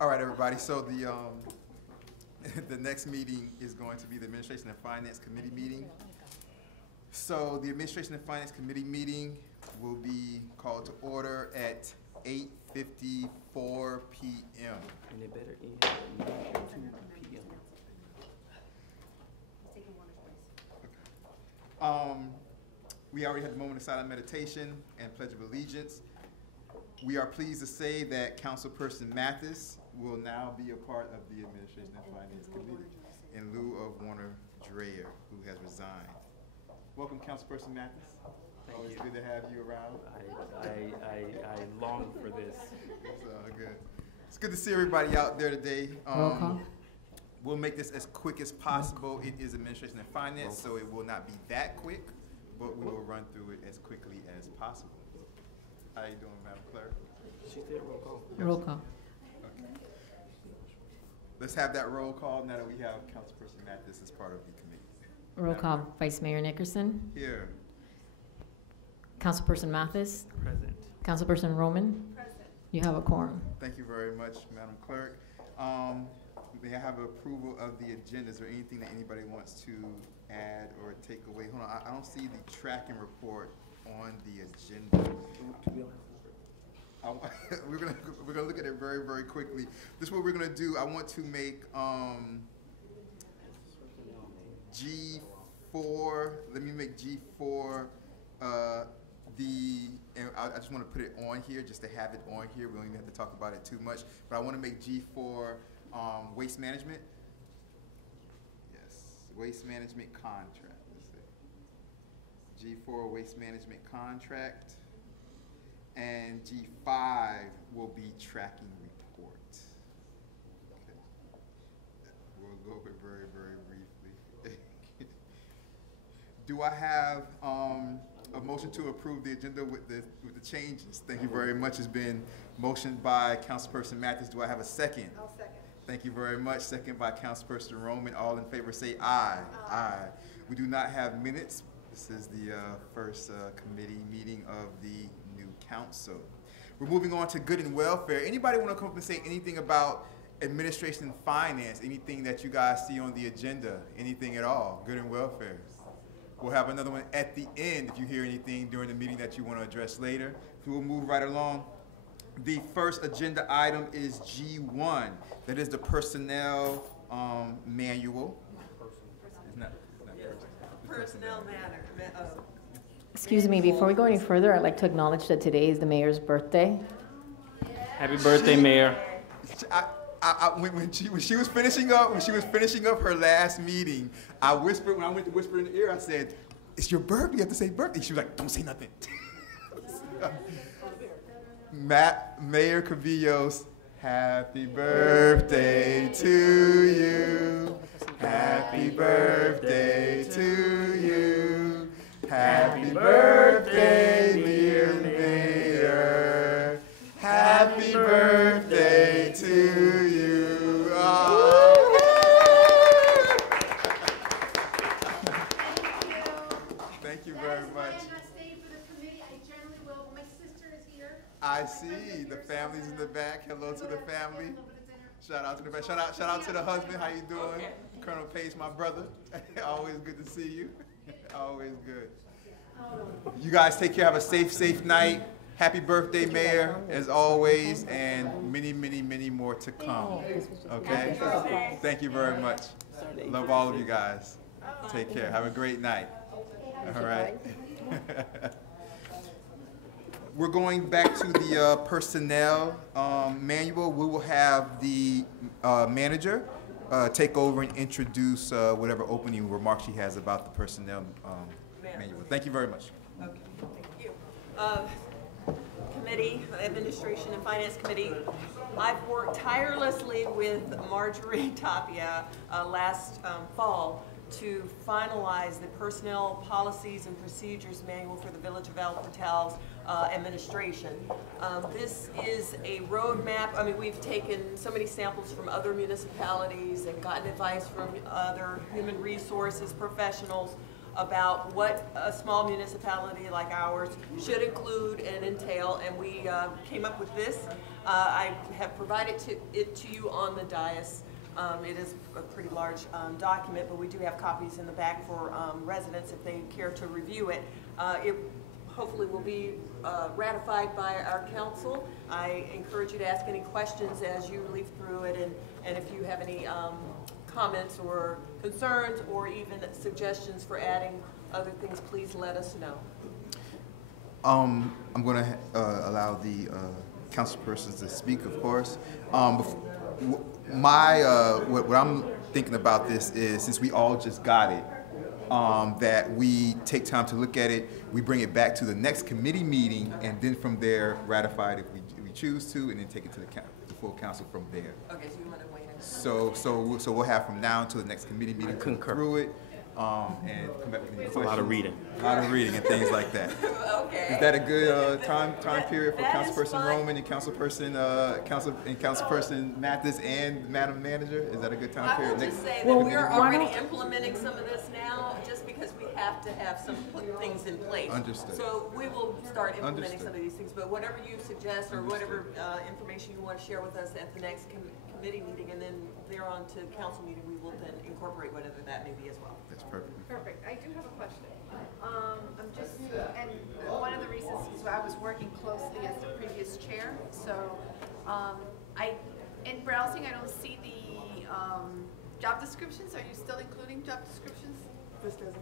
All right, everybody. So the the next meeting is going to be the Administration and Finance Committee meeting. So the Administration and Finance Committee meeting will be called to order at 8:54 p.m. And it better end at 2 p.m. We already had the moment of silent meditation and Pledge of Allegiance. We are pleased to say that Councilperson Mathis will now be a part of the Administration and Finance Committee in lieu of Warner Dreyer, who has resigned. Welcome, Councilperson Mathis. Always good to have you around. I long for this. It's good. It's good to see everybody out there today. We'll make this as quick as possible. It is Administration and Finance, so it will not be that quick, but we will run through it as quickly as possible. How you doing, Madam Clerk? She said roll call. Roll call. Okay. Let's have that roll call now that we have Councilperson Mathis as part of the committee. Roll call. Vice Mayor Nickerson. Here. Councilperson Mathis. Present. Councilperson Roman. Present. You have a quorum. Thank you very much, Madam Clerk. May I have approval of the agenda? Is there anything that anybody wants to add or take away? Hold on, I don't see the tracking report on the agenda. We're gonna look at it very, very quickly. This is what we're gonna do. I want to make G4. Let me make G4 and I just want to put it on here, just to have it on here. We don't even have to talk about it too much. But I want to make G4 waste management. Yes, waste management contract. Let's see. G4 waste management contract. And G5 will be tracking report. Okay. We'll go over it very, very briefly. Do I have a motion to approve the agenda with the changes? Thank you very much. It's been motioned by Councilperson Mathis. Do I have a second? I'll second. Thank you very much. Second by Councilperson Roman. All in favor say aye. Aye. We do not have minutes. This is the first committee meeting of the new council. We're moving on to good and welfare. Anybody want to come up and say anything about administration and finance? Anything that you guys see on the agenda? Anything at all? Good and welfare. We'll have another one at the end if you hear anything during the meeting that you want to address later. So we'll move right along. The first agenda item is G1. That is the personnel manual. It's not Personnel matter. Excuse me, before we go any further, I'd like to acknowledge that today is the mayor's birthday. Happy birthday, Mayor. When she was finishing up her last meeting, I whispered, when I went to whisper in the ear, I said, "It's your birthday, you have to say birthday." She was like, "Don't say nothing." Mayor Cavillos, happy birthday to you. Happy birthday to you. Happy birthday, dear Mayor. Happy birthday to you. Oh. Thank you very much. I see the family's in the back. Hello to the family. Shout out to the back. Shout out to the husband. How you doing? Colonel Page, my brother. Always good to see you. Always good. You guys take care. Have a safe night. Happy birthday, Mayor, as always, and many, many, many more to come. Okay? Thank you very much. Love all of you guys. Take care. Have a great night. All right. We're going back to the personnel manual. We will have the manager take over and introduce whatever opening remarks she has about the personnel manual. Thank you very much. Okay, thank you. Committee, Administration and Finance Committee, I've worked tirelessly with Marjorie Tapia last fall to finalize the personnel policies and procedures manual for the Village of El Portal's administration. This is a roadmap. I mean, we've taken so many samples from other municipalities and gotten advice from other human resources professionals about what a small municipality like ours should include and entail, and we came up with this. I have provided it to you on the dais. It is a pretty large document, but we do have copies in the back for residents if they care to review it. It hopefully will be ratified by our council. I encourage you to ask any questions as you leaf through it, and if you have any comments or concerns or even suggestions for adding other things, please let us know. I'm going to allow the councilpersons to speak, of course. What I'm thinking about this is, since we all just got it, that we take time to look at it, we bring it back to the next committee meeting, and then from there ratify it if we choose to, and then take it to the full council from there. Okay, so you want to wait and So we'll have from now until the next committee meeting to go concur. through it, and come back with any It's a lot of questions. reading. A lot of reading and things like that. Okay. Is that a good time period for that is Councilperson fine. Roman and Councilperson Mathis and Madam Manager? Is that a good time I period? will just say that Well, we are why already don't- implementing some of this now, just because we have to have some things in place. Understood. So we will start implementing Understood. some of these things, but whatever you suggest or whatever information you want to share with us at the next committee meeting, and then thereon to council meeting, we will then incorporate whatever that may be as well. That's perfect. Perfect. I do have a question. I'm just, and one of the reasons is I was working closely as the previous chair, so in browsing, I don't see the job descriptions. Are you still including job descriptions? This doesn't.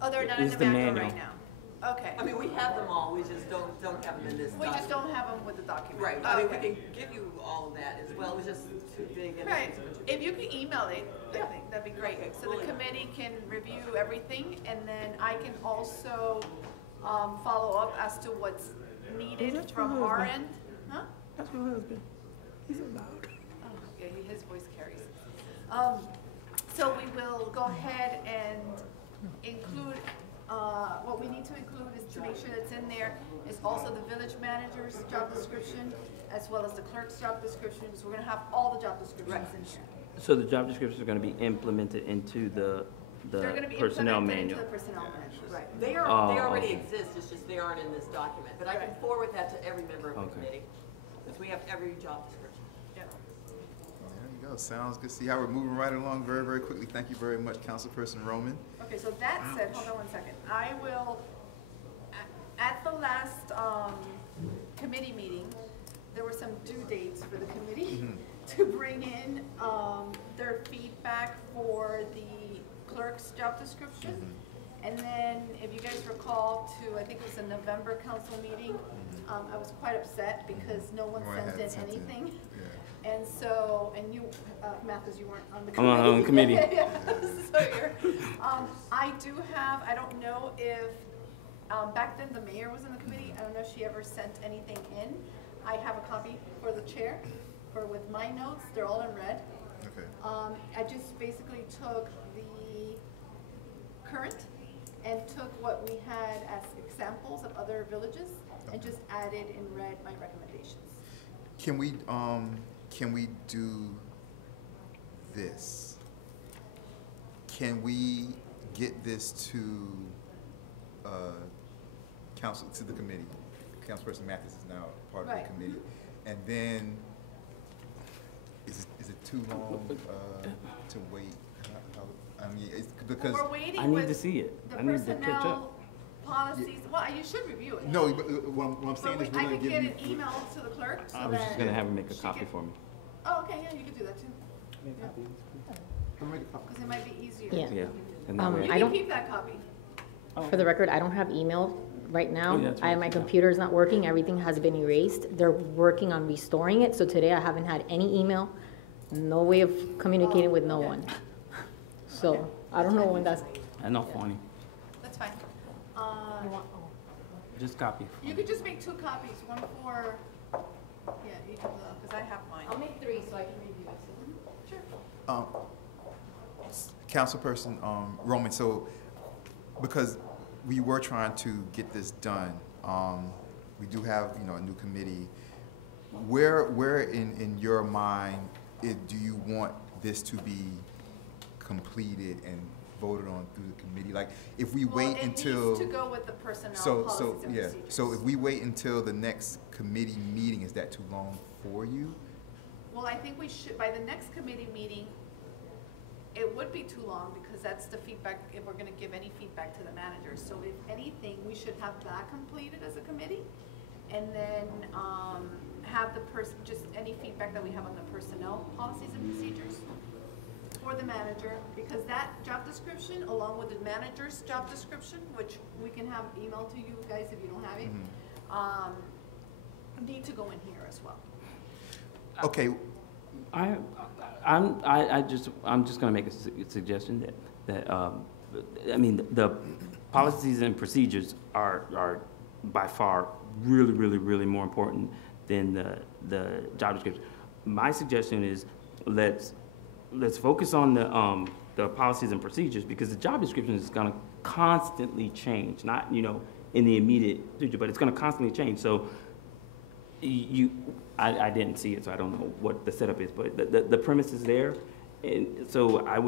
Oh, they're not It in is the the manual manual. right now. Okay. I mean, we have them all, we just don't have them in this We just document. don't have them with the document. Right, I mean, we Okay. can give you all of that as well, it's just too big and. Right. If you could email it, I Yeah. think that'd be great. Okay, So we'll the email. committee can review everything, and then I can also follow up as to what's needed from our end. Huh? That's my husband. He's allowed. Oh, yeah, his voice carries. So we will go ahead and include, what we need to include is to make sure that's in there is also the village manager's job description, as well as the clerk's job description. So we're gonna have all the job descriptions in here. So the job descriptions are going to be implemented into the They're gonna be personnel implemented into manual. the personnel manual, right. They Oh, already okay. exist, it's just they aren't in this document, but I can Right. forward that to every member of the Okay. committee, because we have every job description. Yeah. There you go. Sounds good. See how we're moving right along very, very quickly. Thank you very much, Councilperson Roman. Okay, so that said, hold on one second. I will, at the last committee meeting, there were some due dates for the committee to bring in their feedback for the clerk's job description. And then, if you guys recall, I think it was a November council meeting, I was quite upset because no one No one sent had in sent in. anything. Yeah. And so, and you, Mathis, you weren't on the I'm committee. on the committee. Yeah, so you're, I do have, I don't know if, back then the mayor was in the committee, I don't know if she ever sent anything in. I have a copy for the chair, with my notes, they're all in red. Okay. I just basically took the current and took what we had as examples of other villages and just added in red my recommendations. Can we do this? Can we get this to council, to the committee? Councilperson Mathis is now part of Right. the committee. And then, is it too long to wait? I mean, it's because, We're waiting I need with to see it. the I need to catch personnel up. policies, well, you should review it. no, but what I'm saying But is we're I gonna could give get you. an email to the clerk so I was just that going to have him make a she copy can- for me. Oh, okay, yeah, you could do that too, Can we make a copy? because it might be easier. Yeah. Yeah. And that Um, way You I can don't- keep that copy. For the record, I don't have email right now. Oh, yeah, that's My right. computer is not working, everything has been erased. They're working on restoring it, so today I haven't had any email, no way of communicating with no okay. one. So, I don't know when that's, I know, funny. That's fine. Just copy. You could just make 2 copies, one for, yeah, each of the, because I have mine. make 3 so I can review it. Sure. Councilperson Roman, so because we were trying to get this done, we do have, a new committee. Where in your mind do you want this to be completed and voted on through the committee? Like, if we Well, wait it until. needs to go with the personnel So, policies and yeah, procedures. so if we wait until the next committee meeting, is that too long for you? Well, I think we should, by the next committee meeting, it would be too long because that's the feedback, if we're gonna give any feedback to the manager. So if anything, we should have that completed as a committee and then, have the just any feedback that we have on the personnel policies and procedures for the manager, because that job description, along with the manager's job description, which we can have emailed to you guys if you don't have it, need to go in here as well. Okay, I'm just gonna make a suggestion that, I mean, the policies and procedures are by far really more important than the job description. My suggestion is let's focus on the policies and procedures, because the job description is gonna constantly change, not, in the immediate future, but it's gonna constantly change. So I didn't see it, so I don't know what the setup is, but the premise is there. And so I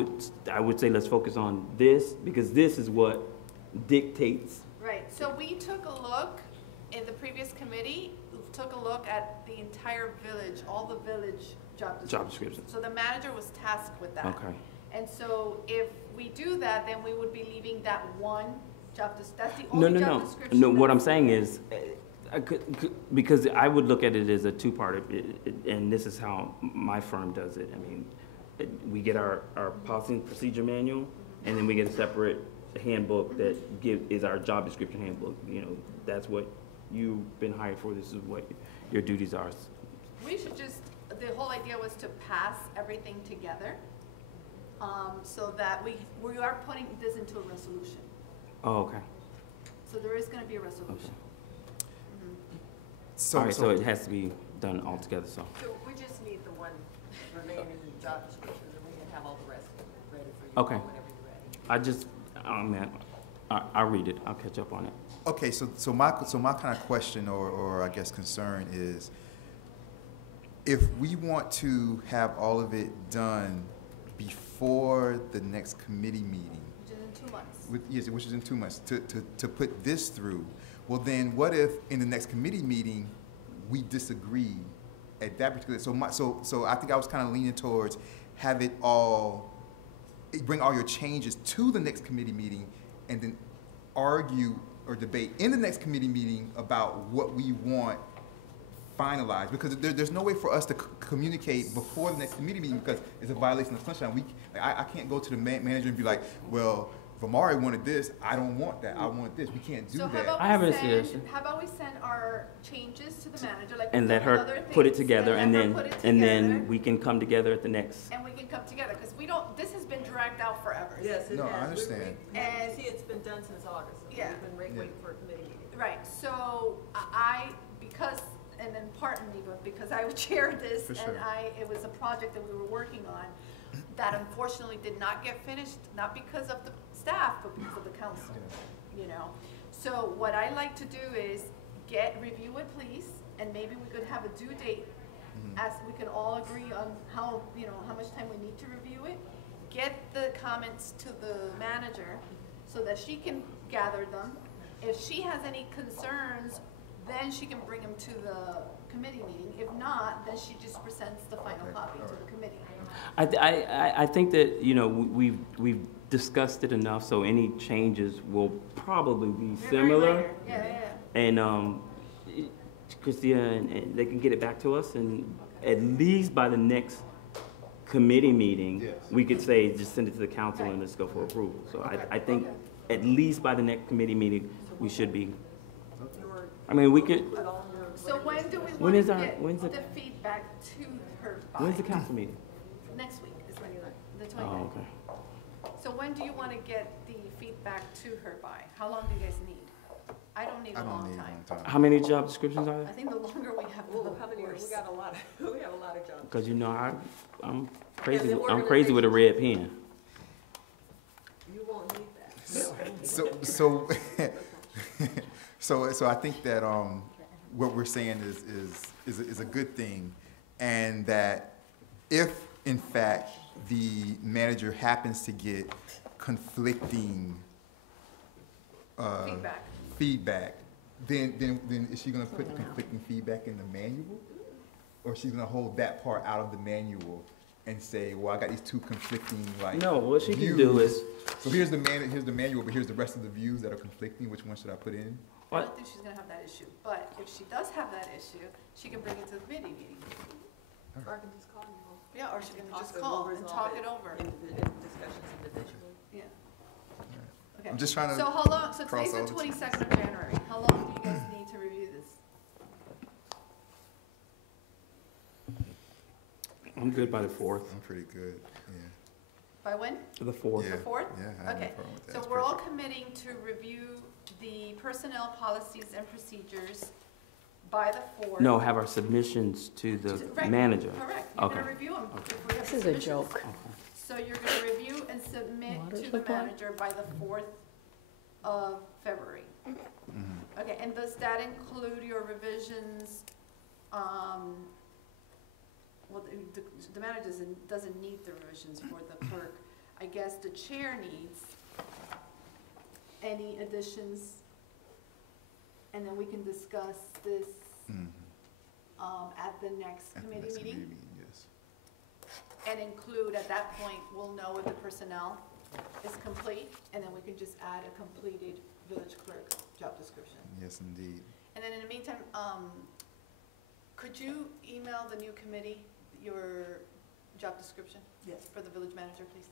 would say let's focus on this, because this is what dictates. Right, so we took a look, in the previous committee, took a look at the entire village, all the village job descriptions. So the manager was tasked with that. Okay. And so if we do that, then we would be leaving that one that's the No, only no, job no. description. No, what that- I'm saying is, because I would look at it as a two-part, and this is how my firm does it. I mean, we get our policy and procedure manual, and then we get a separate handbook that is our job description handbook. That's what you've been hired for. This is what your duties are. We should just, the whole idea was to pass everything together, so that we are putting this into a resolution. Oh, okay. So there is gonna be a resolution. Okay. so, All right, so it has to be done all together, so. So we just need the one remaining job description, and we can have all the rest ready for you Okay. whenever you're ready. I'll read it. I'll catch up on it. okay, so my kind of question or I guess concern is, if we want to have all of it done before the next committee meeting, Which is in 2 months. which is in 2 months, to put this through, well then, what if in the next committee meeting, we disagree at that particular, so I think I was kind of leaning towards have it all, bring all your changes to the next committee meeting, and then argue or debate in the next committee meeting about what we want finalized, because there's no way for us to communicate before the next committee meeting, because it's a violation of sunshine. I can't go to the manager and be like, well, Vamari wanted this, I don't want that, I want this. We can't do So how that. about I have we a send, suggestion. how about we send our changes to the manager, like. And we've let done her other put it things, together, and let her then, put it and then together, we can come together at the next. and we can come together, because this has been dragged out forever. Yes, it No, I has. understand. And- See, it's been done since August. Yeah. We've been waiting for a committee meeting. Right, so because, and then pardon me, but because I chaired this, For and sure. it was a project that we were working on, that unfortunately did not get finished, not because of the staff, but because of the council, So what I like to do is review it, please, and maybe we could have a due date, as we can all agree on how much time we need to review it. Get the comments to the manager so that she can gather them. If she has any concerns, then she can bring them to the committee meeting. If not, then she just presents the final copy to the committee. I think that, we've discussed it enough, so any changes will probably be Very similar. minor. Yeah. And, Christia, and they can get it back to us, and at least by the next committee meeting, Yes. we could say, just send it to the council and Right. let's go for approval. So Okay. I think Okay. at least by the next committee meeting, we should be, Your- I mean, we could, put all your- So when do we When want is to our- get when's the- the feedback to her by? when's the council meeting? Next week is when the Oh, 29th. okay. So when do you want to get the feedback to her by? How long do you guys need? I don't need I a don't long need a time. long time. How many job descriptions are I there? think the longer we have, the Well, how many, we worse. got a lot, we have a lot of jobs. Because I'm the crazy with a red pen. You won't need that. So I think that what we're saying is a good thing, and that if in fact the manager happens to get conflicting, Feedback. feedback, then is she gonna put the conflicting feedback in the manual? Or she's gonna hold that part out of the manual and say, well, I got these two conflicting, like, No, what she can do views. is, So here's the manual, but here's the rest of the views that are conflicting, which one should I put in? I don't think she's gonna have that issue, but if she does have that issue, she can bring it to the committee meeting. Or I can just call you. Yeah, or she can just We'll call and resolve talk it over. in discussions individually. Yeah. Okay. I'm just trying to. So how long, so cross today's the all the T's. 22nd of January. How long do you guys need to review this? I'm good by the 4th. I'm pretty good, yeah. By when? The 4th. Yeah, The 4th? Yeah, I have no Okay. problem with that. So It's we're all perfect. committing to review the personnel policies and procedures by the 4th. No, have our submissions to the Right. manager. Correct. You're gonna Okay. review them if we have This is a submissions. joke. So you're gonna review and submit Water to the supply? manager by the 4th of February. Mhm. Okay, and does that include your revisions, well, the manager doesn't need the revisions for the clerk. I guess the chair needs any additions, and then we can discuss this, Mhm. at the next At the committee next meeting. committee meeting, yes. And include, at that point, we'll know if the personnel is complete, and then we can just add a completed village clerk job description. Yes, indeed. And then in the meantime, could you email the new committee your job description Yes. for the village manager, please?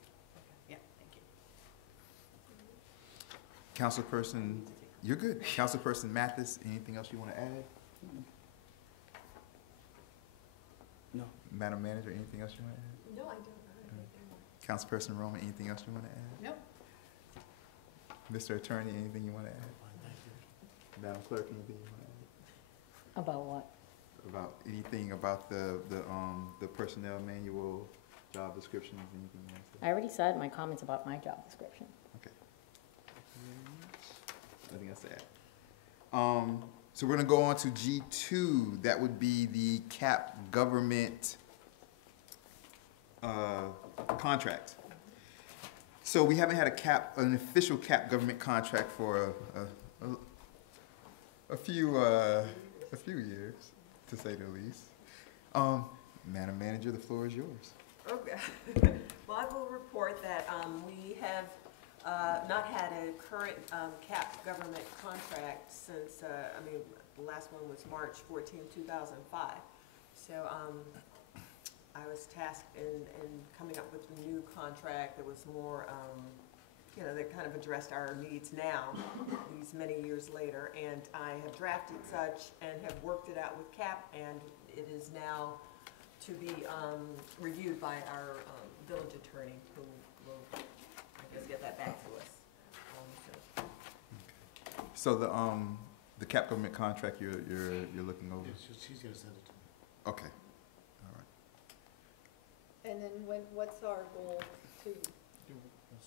Yeah, thank you. Councilperson, you're good. Councilperson Mathis, anything else you want to add? No. Madam Manager, anything else you want to add? No, I don't. Councilperson Roman, anything else you want to add? Nope. Mr. Attorney, anything you want to add? Madam Clerk, anything you want to add? About what? About anything about the personnel manual, job descriptions, anything you want to say? I already said my comments about my job description. Okay. Nothing else to add. So we're gonna go on to G2. That would be the CAP government contract. So we haven't had an official CAP government contract for a few years, to say the least. Madam Manager, the floor is yours. Okay. Well, I will report that we have not had a current CAP government contract since, the last one was March 14, 2005. So I was tasked in coming up with a new contract that was more, that kind of addressed our needs now, these many years later. And I have drafted such and have worked it out with CAP, and it is now to be reviewed by our village attorney, who will, I guess, get that back to us. So the CAP government contract you're looking over? She's gonna send it to me. Okay, all right. And then what's our goal to, Let's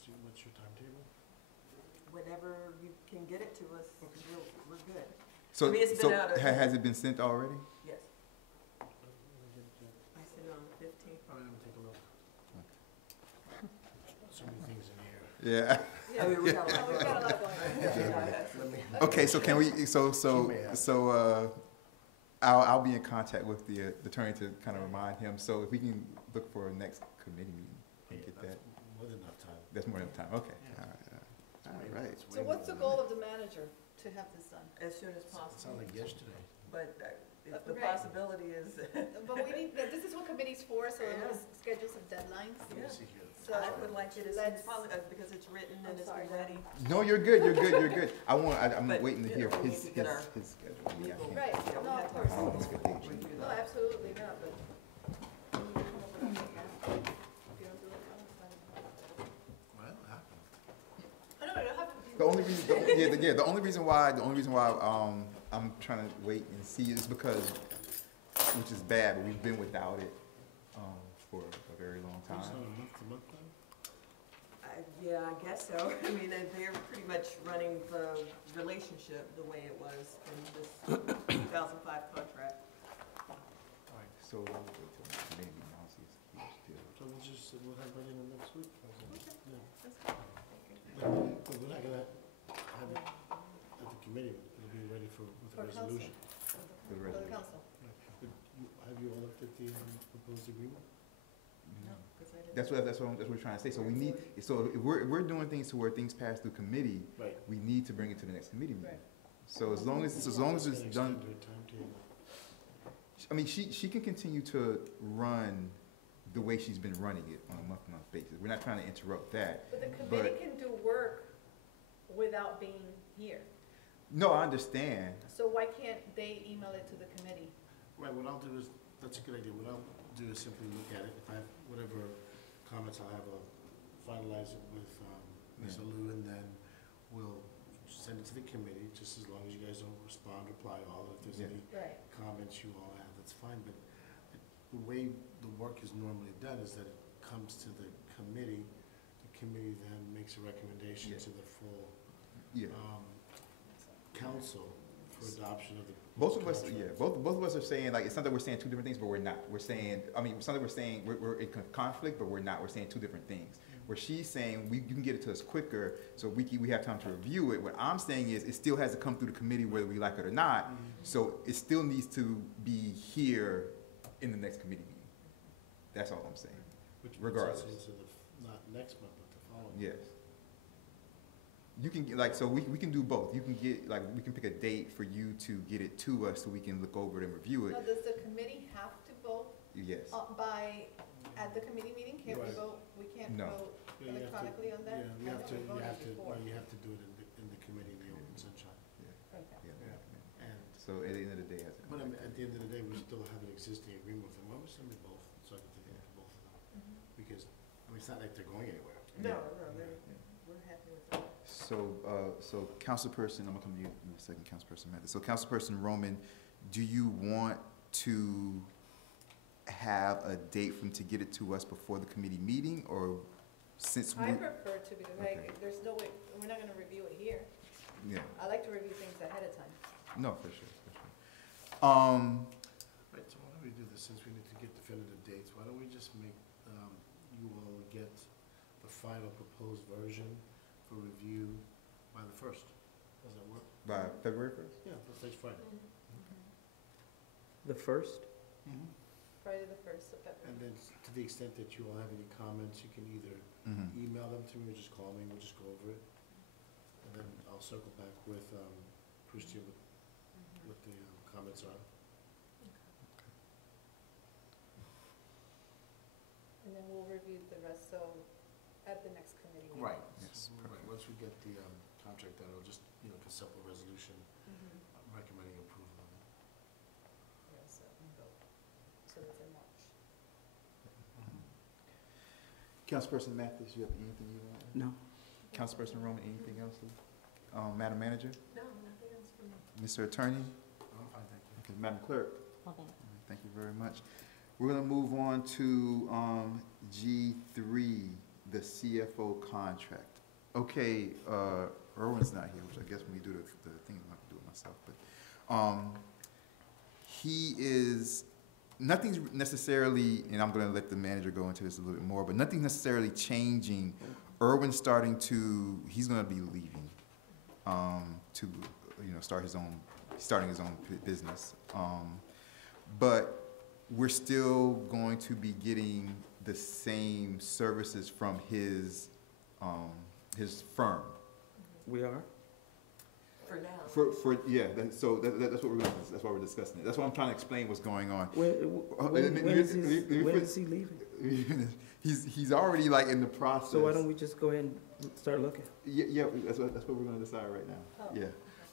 see, what's your timetable? Whenever you can get it to us, we're good. So, I mean, it's been out of- has it been sent already? Yes. I sent it on the 15th. I'm gonna take a look. So many things in here. Yeah. Yeah, we got a lot. we've got a lot going on. Let me, Okay, so can we, I'll be in contact with the attorney to kind of remind him, so if we can look for a next committee meeting and get that, that's more than enough time. that's more than time, okay, Yeah. all right. It's So way what's the more goal than of the manager to have this done? As soon as that. It possible. sounded like yesterday. But the Right. possibility is, But we need, this is what committee's for, so Yeah. we schedule some deadlines. Let Yeah. me see here. So I would like it as soon as let's- possible, because it's written I'm and it's sorry. ready. No, you're good, you're good. I'm But, waiting to you hear know, we his need to get our schedule. Yeah, legal- yeah. Right, you know, we no, have of to course. I want this good date. review No, that. absolutely not, but we need to come up with a plan. If you don't do it, I'm fine. Well, it happened. I know, it don't have to be. The only reason, the only reason why I'm trying to wait and see is because, which is bad, but we've been without it for a very long It's not time. a month-to-month thing? Yeah, I guess so. I mean, they're pretty much running the relationship the way it was in this 2005 contract. All right, so we'll wait till the committee meeting, I'll see if he's still. So we'll have it in the next week. Okay. Yeah. But we're not gonna have it at the committee, it'll be ready with a For council. resolution. For the For the resolution. council. But have you all looked at the proposed agreement? That's what we're trying to say. So we need, so if we're doing things to where things pass through committee, Right. we need to bring it to the next committee meeting. Right. So as long as it's done, Extend their timetable. I mean, she can continue to run the way she's been running it on a month-to-month basis. We're not trying to interrupt that. But the But- committee can do work without being here. No, I understand. So why can't they email it to the committee? Right, what I'll do is, that's a good idea, what I'll do is simply look at it, if I have whatever comments I'll have, I'll finalize it with, Ms. Yeah. Alou, and then we'll send it to the committee, just as long as you guys don't respond, reply all, if there's Yeah. any Right. comments you all have, that's fine, but the way the work is normally done is that it comes to the committee then makes a recommendation Yeah. to the full, Yeah. council for adoption of the. Both of us, contract. yeah, both of us are saying, like, it's not that we're saying two different things, but we're not. We're saying, I mean, it's not that we're saying we're in conflict, but we're not. We're saying two different things. Where she's saying you can get it to us quicker, so we have time to review it. What I'm saying is it still has to come through the committee whether we like it or not. So it still needs to be here in the next committee meeting. That's all I'm saying. Which puts us regardless. into the, not next month, but the following. Yes. You can, like, so we can do both. You can get, like, we can pick a date for you to get it to us so we can look over it and review Now, it. does the committee have to vote Yes. at the committee meeting? Can't we Right. vote, we can't No. vote Yeah, you have to- electronically on that? Yeah, you I have thought to, we you voted have to, before. no, you have to do it in the committee, in the open sunshine. Okay. Yeah. And, So at the end of the day, I but I mean, at the end of the day, we still have an existing agreement with them. Why don't we send me both, so I can take a look at both of them? Because, I mean, it's not like they're going anywhere. No, we're happy with that. So councilperson, I'm gonna come to you in a second, councilperson Mathis. So councilperson Roman, do you want to have a date from to get it to us before the committee meeting, or since we? I prefer to, because Okay. there's no way, we're not gonna review it here. Yeah, I like to review things ahead of time. no, for sure. Right, so why don't we do this, since we need to get definitive dates, why don't we just make, you all get the final proposed version for review by the 1st? Does that work? By February 1st? Yeah, that's next Friday. The first? Friday the 1st of February. And then, to the extent that you all have any comments, you can either Mm-hmm. email them to me or just call me, we'll just go over it. And then I'll circle back with, Christie with what the comments are. And then we'll review the rest, so, at the next committee meeting. Right. Yes, Right, once we get the, contract done, it'll just, simple resolution Mhm. recommending approval of it. Yeah, so, so it's in March. Councilperson Mathis, you have anything you want? No. Councilperson Roman, anything else? Madam Manager, No, nothing else for me. Mr. Attorney, I'm fine, thank you. okay, Madam Clerk. Okay. Thank you very much. We're gonna move on to, G3, the CFO contract. Okay, Erwin's not here, which I guess when we do the thing, I'm gonna have to do it myself, but, he is, nothing's necessarily, and I'm gonna let the manager go into this a little bit more, but nothing's necessarily changing. Erwin's he's gonna be leaving, to, starting his own business. But we're still going to be getting the same services from his firm. We are? For now. That's what we're gonna, that's why we're discussing it. That's why I'm trying to explain what's going on. When is he leaving? He's already like in the process. So why don't we just go ahead and start looking? Yeah, that's what we're gonna decide right now. Oh. Yeah.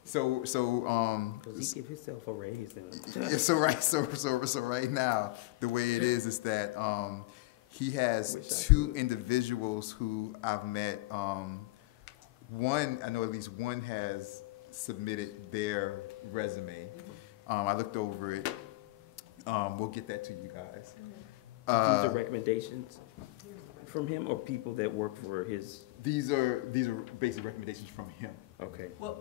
So, Because he give himself a raise then. yeah, so right now, the way it is that he has Wish I two could. individuals who I've met. One, I know at least one has submitted their resume. I looked over it. We'll get that to you guys. These are recommendations from him or people that work for his, These are basic recommendations from him. okay. Well,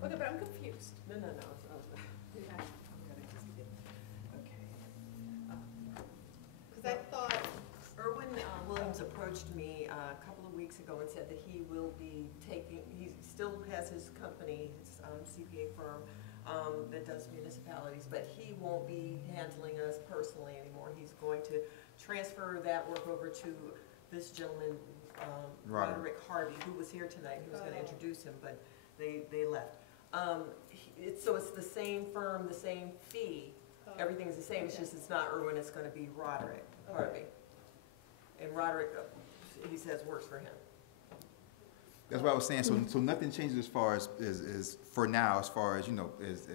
Okay, but I'm confused. no. Yeah. Okay. Because I thought, Erwin Williams approached me a couple of weeks ago and said that he will be he still has his company, his CPA firm, that does municipalities, but he won't be handling us personally anymore. He's going to transfer that work over to this gentleman, Roderick Harvey, who was here tonight. He was gonna introduce him, but they left. So it's the same firm, the same fee, everything's the same, it's just it's not Irwin, it's gonna be Roderick Harvey. And Roderick, he says, works for him. That's what I was saying. So nothing changes as far as for now, as far as, you know, as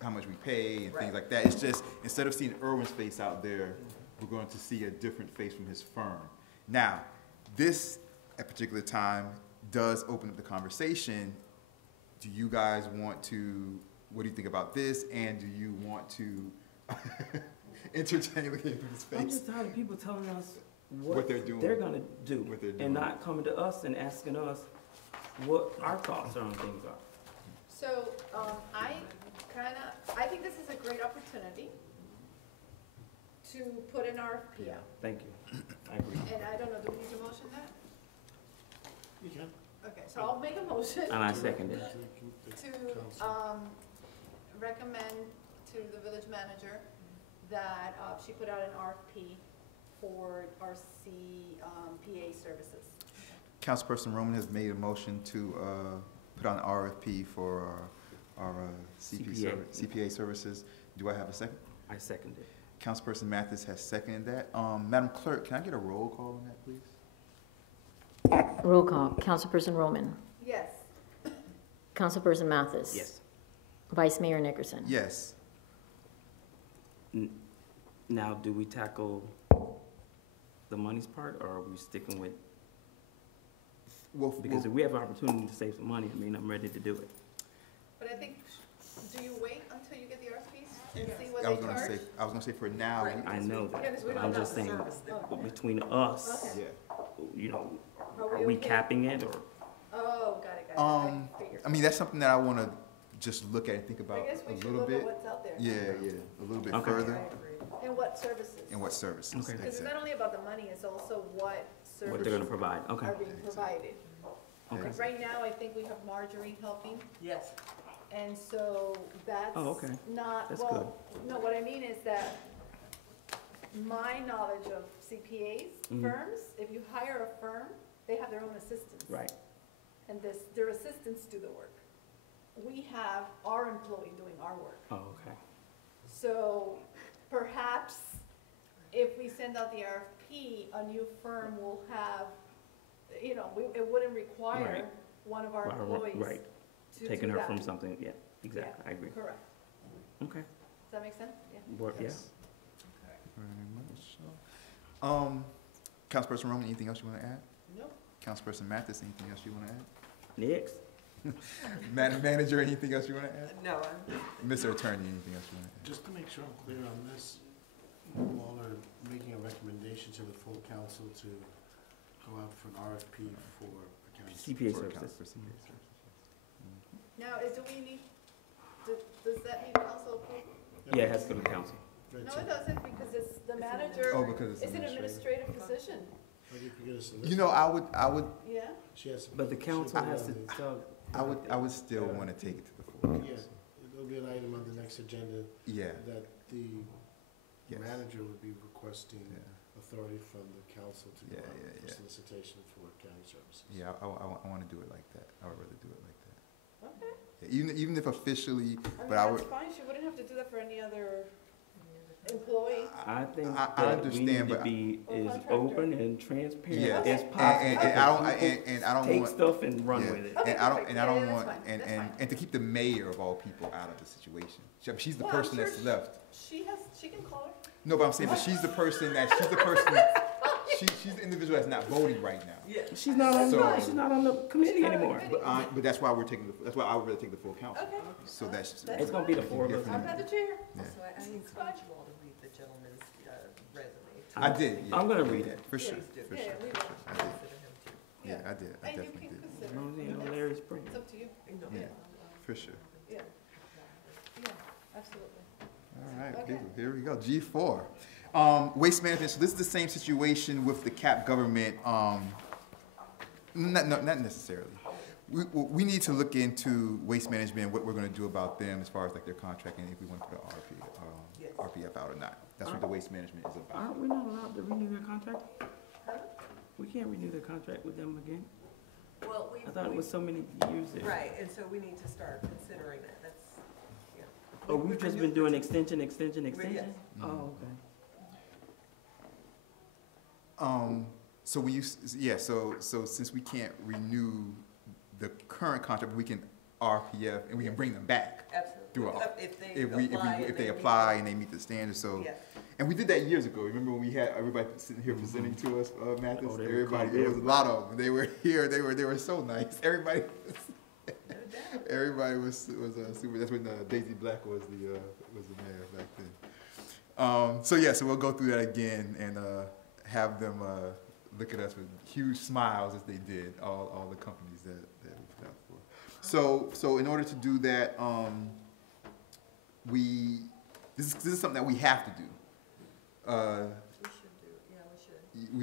how much we pay and things like that. It's just, instead of seeing Irwin's face out there, we're going to see a different face from his firm. Now, this at particular time does open up the conversation. Do you guys want to, what do you think about this? And do you want to entertain looking at his face? I'm just tired of people telling us What they're doing. They're gonna do, What they're doing. and not coming to us and asking us what our thoughts on things are. So, I think this is a great opportunity to put an RFP out. Thank you. I agree. And I don't know, do we need to motion that? You can. Okay, so I'll make a motion And I second it. to, recommend to the village manager that, she put out an RFP for our PA services. Councilperson Roman has made a motion to put on an RFP for our CPA services. Do I have a second? I second it. Councilperson Mathis has seconded that. Madam Clerk, can I get a roll call on that, please? Roll call. Councilperson Roman. Yes. Councilperson Mathis. Yes. Vice Mayor Nickerson. Yes. Now, do we tackle the money's part, or are we sticking with, because if we have an opportunity to save some money, I mean, I'm ready to do it. But I think, do you wait until you get the RFPs and see what I was they gonna charge? I was gonna say for now. Right. I know that, Because we but don't I'm know just the saying, service that- between us, Okay. Yeah. you know, Are are we we okay? capping it, or? Oh, got it. I figured. I mean, that's something that I wanna just look at and think about I guess a we should little look at bit. what's out there. Yeah, a little bit Okay. further. And what services. And what services. Okay. Because it's not only about the money, it's also what services. What they're gonna provide, okay, Are being provided. okay. Like right now, I think we have Marjorie helping, Yes. and so that's Oh, okay. not, That's well, no, what I mean is that my knowledge of CPAs, Mhm. firms, if you hire a firm, they have their own assistants. Right, And their assistants do the work. We have our employee doing our work. oh, okay. So perhaps if we send out the RFP, a new firm will have, you know, it wouldn't require Right. one of our Right, employees right. to do Taking her that. from something, yeah, exactly, I agree. Correct. Okay, Does that make sense? Yeah. Work, yeah. Very much so. Councilperson Roman, anything else you wanna add? Nope. Councilperson Mathis, anything else you wanna add? Next. Madam Manager, anything else you wanna add? No, Mr. Attorney, anything else you wanna add? Just to make sure I'm clear on this, you all are making a recommendation to the full council to go out for an RFP for accounting. CPA For services. for CPA services. Now, do we need, does that need council approval? Yeah, it has to go to the council. Right, No, so it doesn't, because it's the manager, Oh, because it's it's an administrative position, how do you get a solicitor? You know, I would, yeah? She has. But the council she'll put has it to on the- tell. I would still wanna take it to the full Yeah, council. it'll be an item on the next agenda Yeah, that the yes. manager would be requesting Yeah, authority from the council to go Yeah, out yeah, for yeah. solicitation for accounting services. yeah, I wanna do it like that. I would rather do it like that. Okay. Yeah, even if officially, I mean, but I would, that's fine, she wouldn't have to do that for any other employee. I think I that we understand, need to but- be Or as contractor. open and transparent yeah, as and, possible. and I don't, People and I don't take want, stuff and run yeah. with it. Okay, and I don't, perfect. and I Yeah, don't that's want, fine. and, That's and, fine. and to keep the mayor of all people out of the situation. She's the Well, I'm person sure that's she- left. She can call her. No, but I'm saying, but she's the person, she's the individual that's not voting right now. yeah. She's not on, So- she's not on the committee She's not on the anymore. committee. But that's why we're taking, that's why I would rather take the full council. Okay. So that's. That's It's gonna be the four of us. I've got the chair. Yeah. So I encourage you all to read the gentleman's resume. I did, yeah. I'm gonna read it. For sure, Please do. for Yeah, sure. we will. I did. Consider him too. Yeah, I did, I And you definitely can did. consider. Roseanne Larry Spring. It's up to you. No, Yeah. For sure. Yeah. Yeah, absolutely. All right, Okay. here we go, G4. Waste management, so this is the same situation with the cap government, not necessarily. we need to look into waste management, what we're gonna do about them as far as like their contract and if we want to put an Yes. RPF out or not. That's what the waste management is about. Aren't we not allowed to renew their contract? We can't renew their contract with them again? Well, I thought it was so many years there. Right, and so we need to start considering that, that's, yeah. Oh, we've just been doing extension? Yes. Oh, okay. So we use, yeah, so since we can't renew the current contract, we can RPF and we can bring them back. Through Absolutely. If they apply and they meet the standards, so. Yes. And we did that years ago. Remember when we had everybody sitting here presenting to us, Mathis? Oh, they were Everybody, calm. there was a lot of them. They were here. They were so nice. Everybody was super. That's when Daisy Black was the mayor back then. So yeah, so we'll go through that again and have them look at us with huge smiles as they did. All the companies that we put out for. So in order to do that, this is something that we have to do. We should do, yeah, we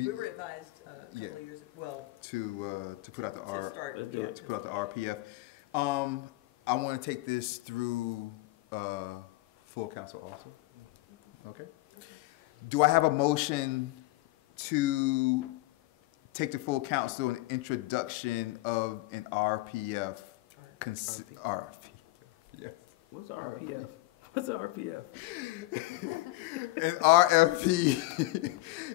should. We were advised a yeah. couple of years, well, to put out the to start. Let's do yeah, it. to put out the RPF. I want to take this through full council also. Okay. Do I have a motion to take to full council an introduction of an RPF? RPF. Yeah. What's RPF? What's RPF? An RFP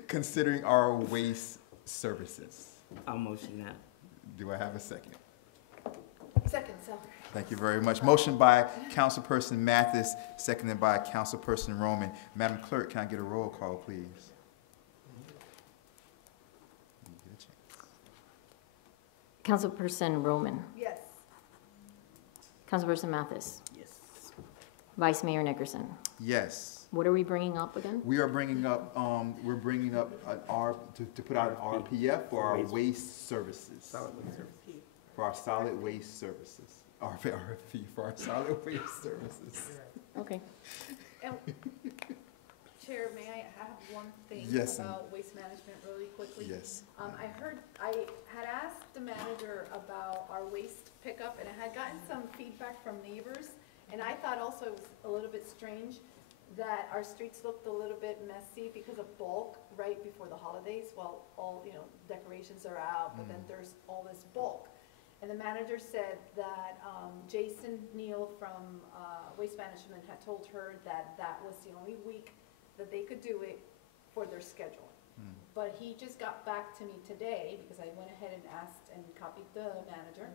considering our waste services. I'll motion that. Do I have a second? Second, so. Thank you very much. Motion by Councilperson Mathis, seconded by Councilperson Roman. Madam Clerk, can I get a roll call, please? Councilperson Roman, Yes. Councilperson Mathis, Yes. Vice Mayor Nickerson. Yes. What are we bringing up again? We are bringing up, to put out an RPF for our waste services. Solid waste service. For our solid waste services. RFP for our solid waste services. Okay. And Chair, may I have one thing Yes. about waste management really quickly? Yes. I had asked the manager about our waste pickup, and I had gotten some feedback from neighbors, and I thought also it was a little bit strange that our streets looked a little bit messy because of bulk right before the holidays. Well, all, decorations are out, but then there's all this bulk. And the manager said that Jason Neal from Waste Management had told her that that was the only week that they could do it for their schedule. But he just got back to me today, because I went ahead and asked and copied the manager.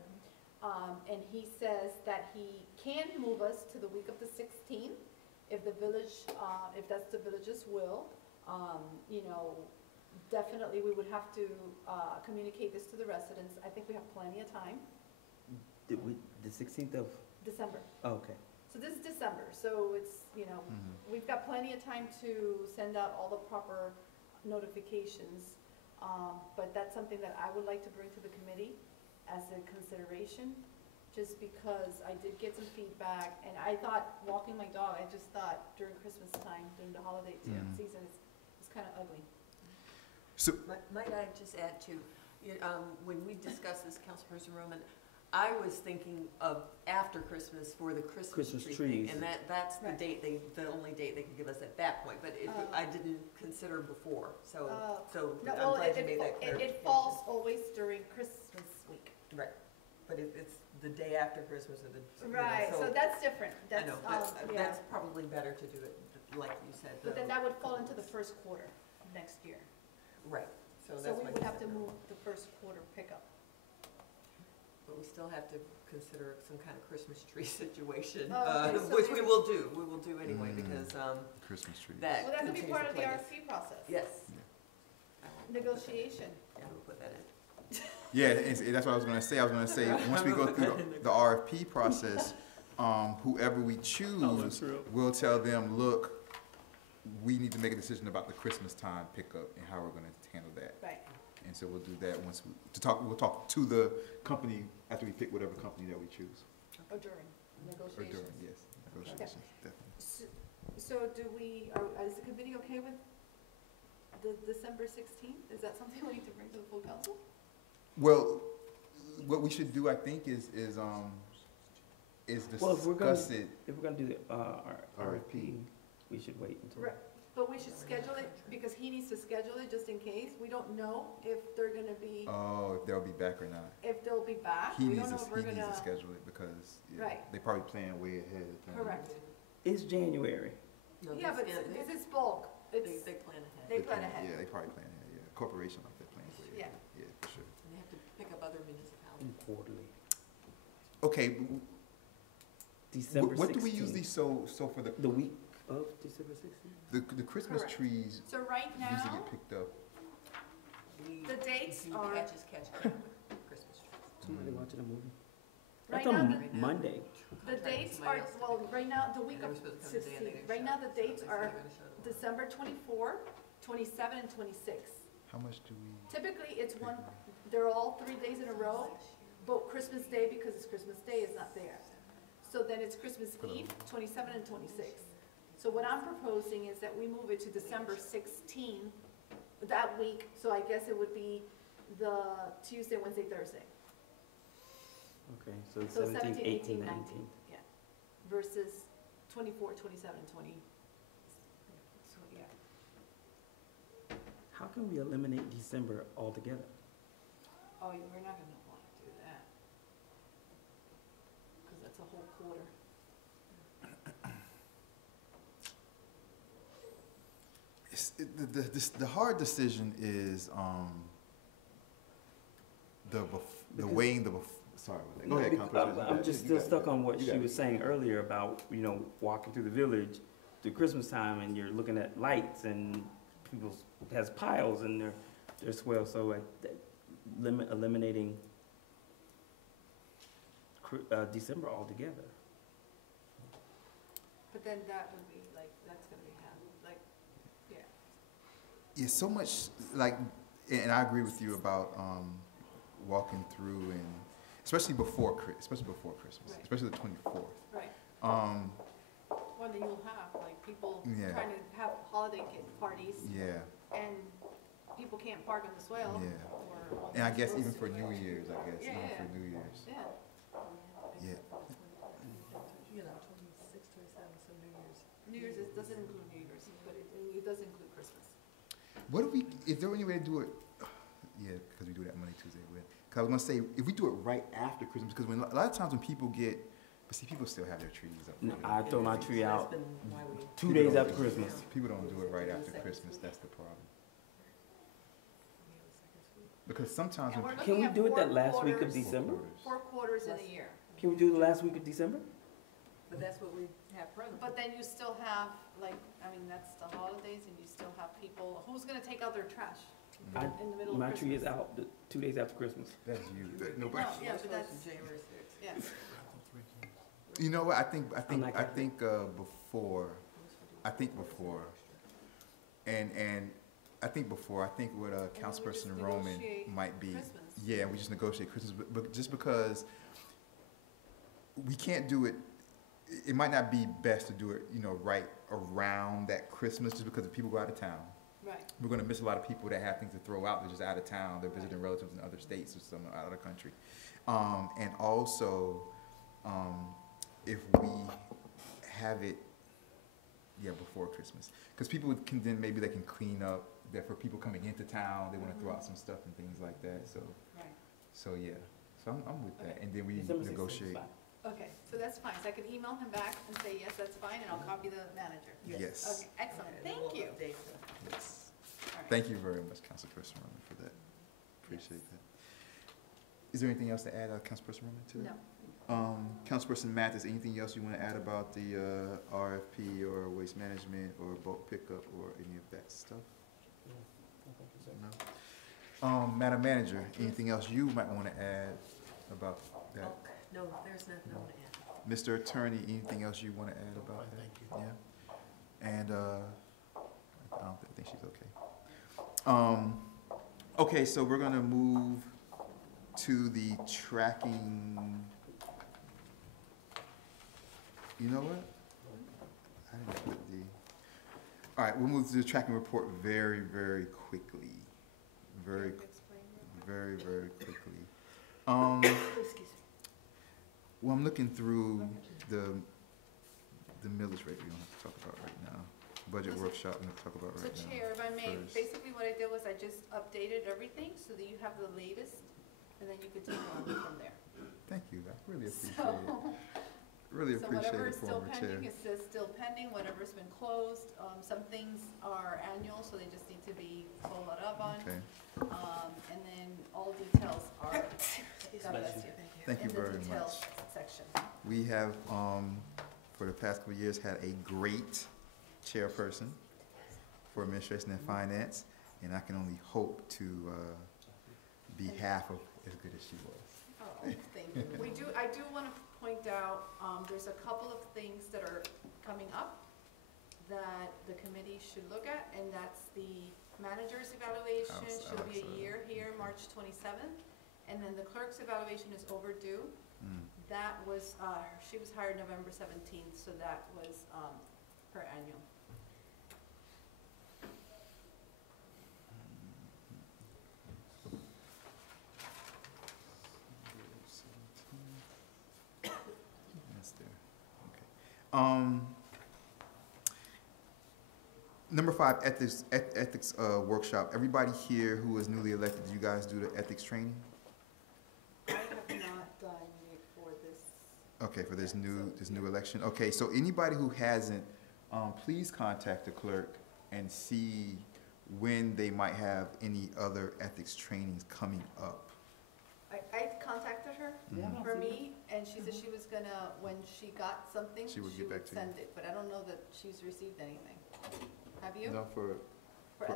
And he says that he can move us to the week of the 16th, if the village, if that's the village's will. Definitely we would have to communicate this to the residents. I think we have plenty of time. The 16th of, December. oh, okay. So this is December, so it's, we've got plenty of time to send out all the proper notifications. But that's something that I would like to bring to the committee as a consideration, just because I did get some feedback, and I thought, walking my dog, I just thought during Christmas time, during the holiday season, it's kind of ugly. So, Might I just add to, when we discussed this, Councilperson Roman, I was thinking of after Christmas for the Christmas Christmas tree thing, trees. and that's the Right. date the only date they could give us at that point, but I didn't consider before, so No, I'm well, glad you made that it clarification. falls always during Christmas week. Right, but it's the day after Christmas or Right, so that's different. I That's, know, but yeah. that's probably better to do it, like you said. But then that would fall into the first quarter of next year. Right, so So that's we my would have to concern. move the first quarter pickup. But we still have to consider some kind of Christmas tree situation, Oh, okay, so which maybe- we will do anyway, because Christmas tree. that Well, that could be continues part to of the plague us. RFP process. Yes. I will Negotiation. put that- Yeah, we'll put that in. Yeah, and that's what I was gonna say. I was gonna say, once we go through the RFP process, whoever we choose, we'll tell them, look, we need to make a decision about the Christmas time pickup and how we're gonna handle that. Right. And so we'll do that we'll talk to the company after we pick whatever company that we choose. Or during Or negotiations. during, yes, negotiations, definitely. So do we, is the committee okay with the December 16th? Is that something we need to bring to the full council? Well, what we should do, I think, is Well, if we're gonna, discuss it. if we're gonna do the, RFP, we should wait until. Right, but we should schedule it, because he needs to schedule it just in case. We don't know if they're gonna be, Oh, if they'll be back or not. if they'll be back. He We needs don't to, know if we're he needs to gonna, schedule it because, yeah, Right. they probably plan way ahead of time. correct. It's January. No, Yeah, but they- this is bulk. It's, They plan ahead. they plan ahead. Yeah, they probably plan ahead, yeah. Corporation like that plans way Yeah. ahead, yeah, for sure. And they have to pick up other municipalities. And quarterly. Okay, December 16th. what do we usually, so for the, The week of December 16th? the Christmas Correct. trees So right usually now, get picked up? the dates Do are, catch can with Christmas trees. Somebody watching a movie? right That's on now, Monday. the dates are, well, right now, the week They of were supposed to come today and they 16th, didn't right show now, up, the so dates they said are they're gonna show up. December 24, 27, and 26. How much do we? Typically, it's one, they're all 3 days in a row, but Christmas Day, because it's Christmas Day, is not there. So then it's Christmas Eve, 27 and 26. So what I'm proposing is that we move it to December 16, that week, so I guess it would be the Tuesday, Wednesday, Thursday. Okay, so So 17th, 17, 18th, 18, 19th. 19, yeah, versus 24, 27, and 20. So, yeah. How can we eliminate December altogether? Oh, we're not gonna want to do that. Because that's a whole quarter. The hard decision is, the Because- weighing the, sorry, go ahead, Councilman. I'm just still stuck on what she was saying earlier about, walking through the village through Christmas time and you're looking at lights and people has piles and they're swell, so eliminating December altogether. But then that would be like, that's gonna be half, like, yeah. Yeah, so much, like, and I agree with you about, walking through and, especially before Christmas, Right. especially the 24th. Right. Well, then you'll have, like, people Yeah. trying to have holiday parties, Yeah, and people can't park on the swale. yeah. or on And I the guess roads. even for New Year's, Yeah, even yeah. for New Year's. Yeah, Yeah. 26, 27, so New Year's. New Year's, it doesn't include New Year's, but it does include Christmas. What if is there any way to do it? Yeah, because we do that Monday, Tuesday. Because I was gonna say, if we do it right after Christmas, because a lot of times when people but see, people still have their trees up. No, I throw my tree That's out been why we. 2 days after Christmas. People don't do it right after Christmas. That's the problem. Because sometimes And when we're Can we looking at do it that 4 last week of quarters- December? 4 quarters in a year. Can we do the last week of December? But that's what we have present. But then you still have, like, that's the holidays, and you still have people, who's gonna take out their trash I- in the middle of My Christmas? tree is out 2 days after Christmas. that's you, No, nobody. yeah, but that's, January 6th. yeah. You know what? I think not gonna- before, I think what And then we just Councilperson Roman negotiate might be. Christmas. Yeah, we just negotiate Christmas, but just because we can't do it, it might not be best to do it, right around that Christmas, just because if people go out of town. Right, We're gonna miss a lot of people that have things to throw out, they're just out of town, they're visiting relatives in other states or some out of the country. And also, if we have it, before Christmas, because people can then, maybe they can clean up, that for people coming into town, they wanna throw out some stuff and things like that, so right. I'm with that, and then we December 16th is negotiate. fine. Okay, so that's fine, so I can email him back and say, yes, that's fine, and I'll copy the manager. Yes, Okay, excellent, And then thank we'll you. yes. update All right. Thank you very much, Councilperson Roman, for that. Appreciate that. Is there anything else to add, Councilperson Roman, to that? No, Councilperson Mathis, anything else you want to add about the RFP or waste management or bulk pickup or any of that stuff? No? Madam Manager, anything else you might want to add about that? Oh, no, there's nothing I want to add. Mr. Attorney, anything else you want to add about that? Thank you. Yeah? And, I think she's okay. Okay, so we're gonna move to the tracking. You know what? I didn't put all right, we'll move to the tracking report very, very quickly. Very quickly. Excuse me. Well, I'm looking through the millage rate we don't have to talk about right now. Budget workshop, I'm gonna talk about So right now. Chair, if I may, first. basically what I did was I just updated everything so that you have the latest, and then you could take on from there. Thank you, I really appreciate So, it. Really so appreciate whatever it, is still former chair. pending, it says still pending, whatever's been closed, some things are annual, so they just need to be followed up on. Okay, And then all details are, God bless you, thank you in the very details much. section. We have, for the past couple of years, had a great chairperson for administration and finance, and I can only hope to be half of as good as she was. Oh, thank you. I do want to point out, there's a couple of things that are coming up that the committee should look at, and that's the manager's evaluation, should be a year here, March 27th, and then the clerk's evaluation is overdue. Mm. That was, she was hired November 17th, so that was her annual. That's there, okay. Number 5, ethics workshop. Everybody here who is newly elected, do you guys do the ethics training? I have not done it for this. Okay, for this new election. Okay, so anybody who hasn't, please contact the clerk and see when they might have any other ethics trainings coming up. I contacted her Mhm. for me, and she said she was gonna, when she got something, She she would get back would to you. send it, but I don't know that she's received anything. Have you? No, for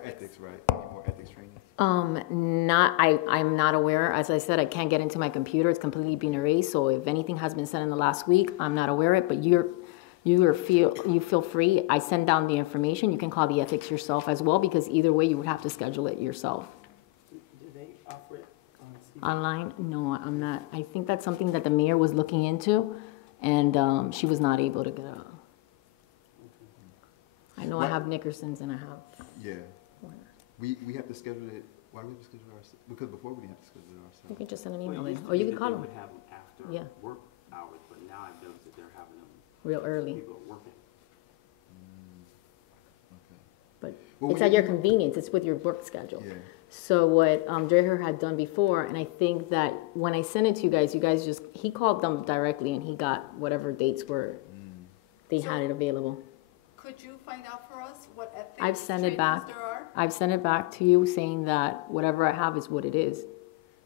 ethics, right? Any more ethics training? I'm not aware. As I said, I can't get into my computer. It's completely been erased. So if anything has been sent in the last week, I'm not aware of it. But you feel free. I send down the information. You can call the ethics yourself as well, because either way, you would have to schedule it yourself. Do they offer it Online? No, I'm not. I think that's something that the mayor was looking into, and she was not able to get a. I know I have Nickerson's and I have. Yeah. We have to schedule it, why do we have to schedule it ourselves? Because before we didn't have to schedule it You ourselves. can just send an email in, or you can call them They would have them after Yeah. work hours, but now I've noticed that they're having them, real early. people are working. Okay. But Well, it's when at your you- convenience. It's with your work schedule. Yeah, So what Dreher had done before, and I think that when I sent it to you guys just, he called them directly and he got whatever dates were, they had it available. Could you find out for us what ethics I've sent it trainings back. there are? I've sent it back to you saying that whatever I have is what it is.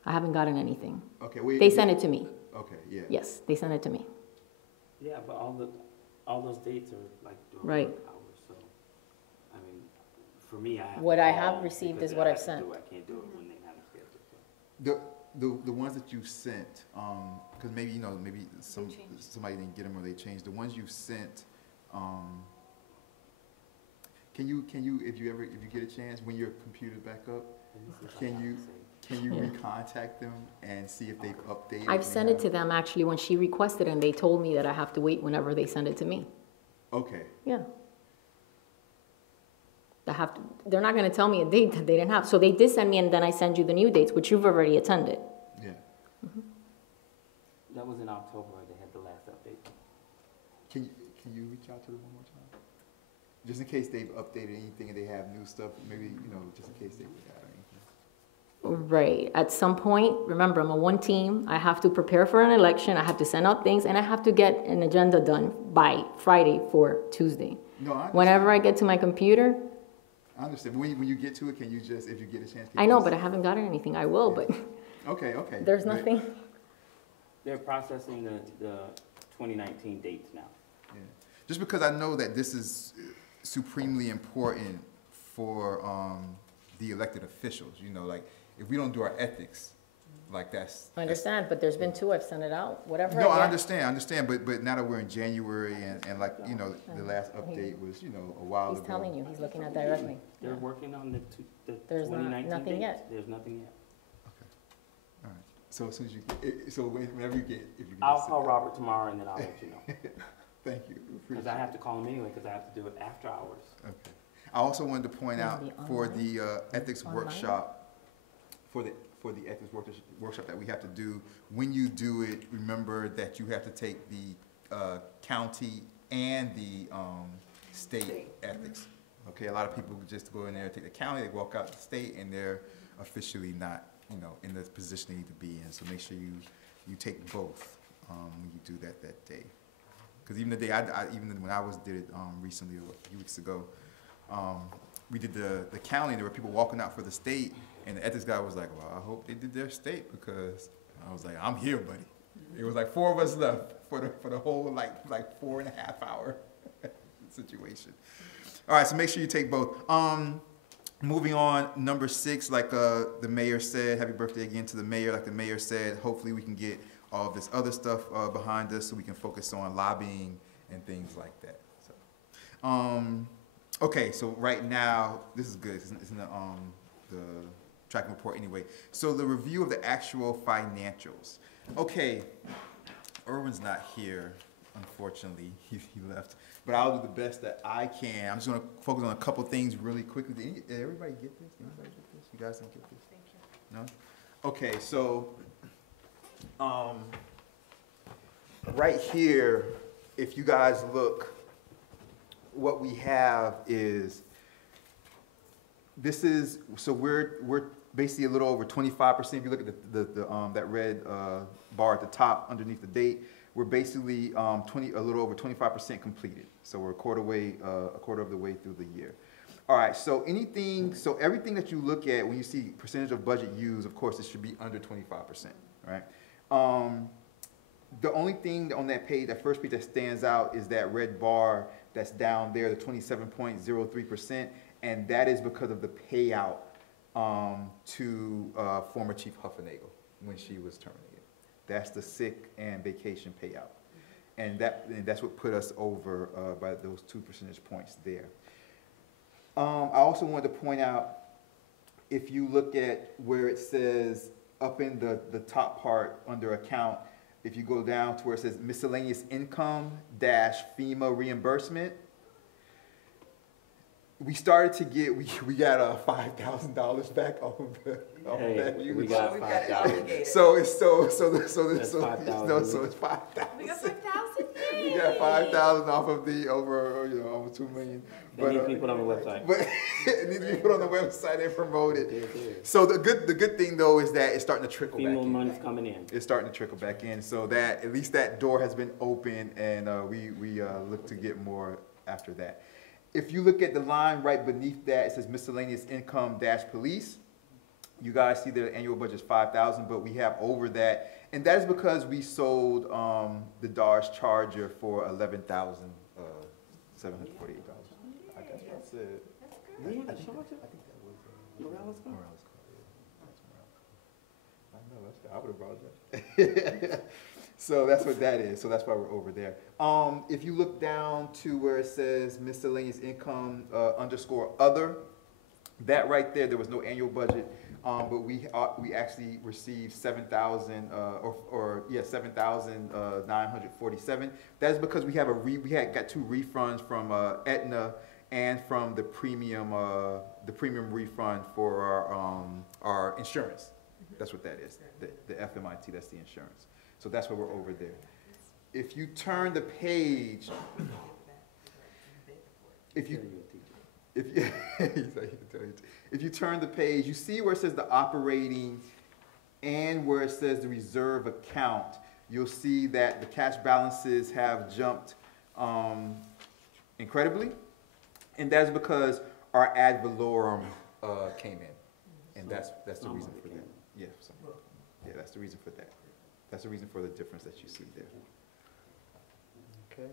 I haven't gotten anything. okay, wait. They sent it to me. Okay, yeah. Yes, they sent it to me. Yeah, but all those dates are like during Right. work hours, so, I mean, for me, I have to What I have call received because is what I I've have to sent. do it. I can't do it when they have it scheduled, so. The ones that you sent, because maybe, maybe somebody didn't get them or they changed, the ones you sent, can you, if you get a chance, when your computer's back up, Let me see if I Can have you- the same. can you Yeah. recontact them and see if they've updated? I've sent it to them actually when she requested and they told me that I have to wait whenever they send it to me. Okay, Yeah. They're not gonna tell me a date that they didn't have. So they did send me and then I send you the new dates, which you've already attended. yeah. That was in October, they had the last update. Can you reach out to them one more time? Just in case they've updated anything and they have new stuff, maybe, just in case they forgot or anything. Right. At some point, remember, I'm a one team. I have to prepare for an election. I have to send out things and I have to get an agenda done by Friday for Tuesday. No, I understand. Whenever I get to my computer, I understand, but when you get to it, can you just, if you get a chance? I know, but I haven't gotten anything. I will, but Okay. there's But- nothing. They're processing the 2019 dates now. Yeah. Just because I know that this is supremely important for the elected officials, like if we don't do our ethics, like I understand, but there's been 2 I've sent it out, whatever. No, I get. understand, but now that we're in January and like, the last update was, a while ago. He's telling you, he's looking at directly. They're working on the There's not- 2019 nothing dates. yet. There's nothing yet. All right. So as soon as whenever you get, if you can. I'll just call send Robert tomorrow and then I'll let you know. it. Thank you. Because I have to call him anyway, because I have to do it after hours. Okay. I also wanted to point Is out it for online? the ethics Online? workshop, for for the ethics workshop that we have to do. When you do it, remember that you have to take the county and the state ethics. Okay, a lot of people just go in there, take the county, they walk out the state, and they're officially not, you know, in the position they need to be in. So make sure you take both when you do that day. Because even the day even when I did it recently, a few weeks ago, we did the county. There were people walking out for the state, and the ethics guy was like, "Well, I hope they did their state," because I was like, "I'm here, buddy." It was like 4 of us left for the whole like 4.5 hour situation. All right, so make sure you take both. Moving on, number 6, like the mayor said, happy birthday again to the mayor. Like the mayor said, hopefully we can get all of this other stuff behind us so we can focus on lobbying and things like that. So, okay, so right now, this is good. It's in the tracking report anyway. So the review of the actual financials. Okay, Erwin's not here, unfortunately. He left. But I'll do the best that I can. I'm just going to focus on a couple things really quickly. Did everybody get this? Anybody get this? You guys didn't get this? Thank you. No? Okay, so right here, if you guys look, what we have is, so we're basically a little over 25%. If you look at that red bar at the top underneath the date, we're basically a little over 25% completed. So we're a quarter of the way through the year. All right, so everything that you look at when you see percentage of budget used, of course, it should be under 25%, right? The only thing on that page, that first page that stands out is that red bar that's down there, the 27.03%, and that is because of the payout to former Chief Huffenagel when she was terminated. That's the sick and vacation payout. And that's what put us over by those 2 percentage points there. I also wanted to point out, if you look at where it says up in the top part under account, if you go down to where it says miscellaneous income - FEMA reimbursement, we started to get, we got $5,000 back off of that. We got We've got it $5,000. obligated. So it's That's $5,000. it's 5,000. We got 5,000? We got 5,000 off of the over 2 million. They need to be put on the website. But it needs to be put on the website and promoted. There. So the good thing though is that it's starting to trickle back FEMA in. money's coming in. It's starting to trickle back in. So that at least that door has been open, and we look to get more after that. If you look at the line right beneath that, it says miscellaneous income - police. You guys see the annual budget is 5,000, but we have over that, and that is because we sold the Dodge Charger for $11,748. I guess that's it. We had a Charger? I think that was Morales car? Morales car. Yeah, that's Morales. I know. I would have brought it up. So that's what that is. So that's why we're over there. If you look down to where it says miscellaneous income _other, that right there was no annual budget, but we actually received 7,947. That's because we have got 2 refunds from Aetna and from the premium refund for our insurance. That's what that is. The FMIT. That's the insurance. So that's why we're over there. If you turn the page, if you turn the page, you see where it says the operating and where it says the reserve account. You'll see that the cash balances have jumped incredibly, and that's because our ad valorem came in, and that's the reason for that. Yeah, that's the reason for that. That's the reason for the difference that you see there. Okay.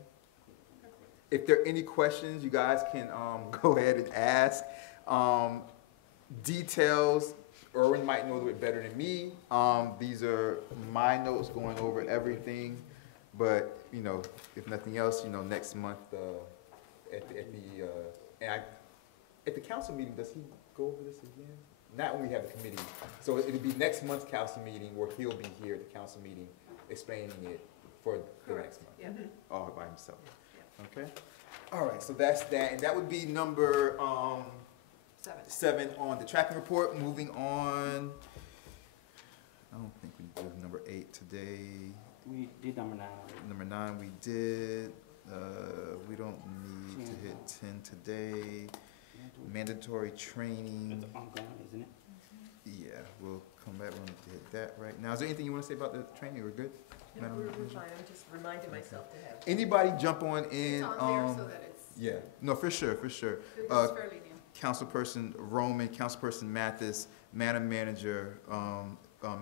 If there are any questions, you guys can go ahead and ask. Details, Erwin might know a little bit better than me. These are my notes going over everything. But, if nothing else, next month at the council meeting, does he go over this again? Not when we have the committee. So it'll be next month's council meeting where he'll be here at the council meeting explaining it for the next month. Yeah. All by himself. Okay? All right, so that's that. And that would be number 7 on the tracking report. Moving on I don't think we do number 8 today. We did number 9 already. Number 9 we did. We don't need to hit 10 today. Mandatory training. It's ongoing, isn't it? Yeah, we'll come back. We'll need to hit that right now. Is there anything you want to say about the training? We're good? No, Madam we're Manager? fine, I'm just reminding myself to have. Anybody jump on in? It's on there so that it's, Yeah, no, for sure, for sure. it's Uh, fairly new. Councilperson Roman, Councilperson Mathis, Madam Manager,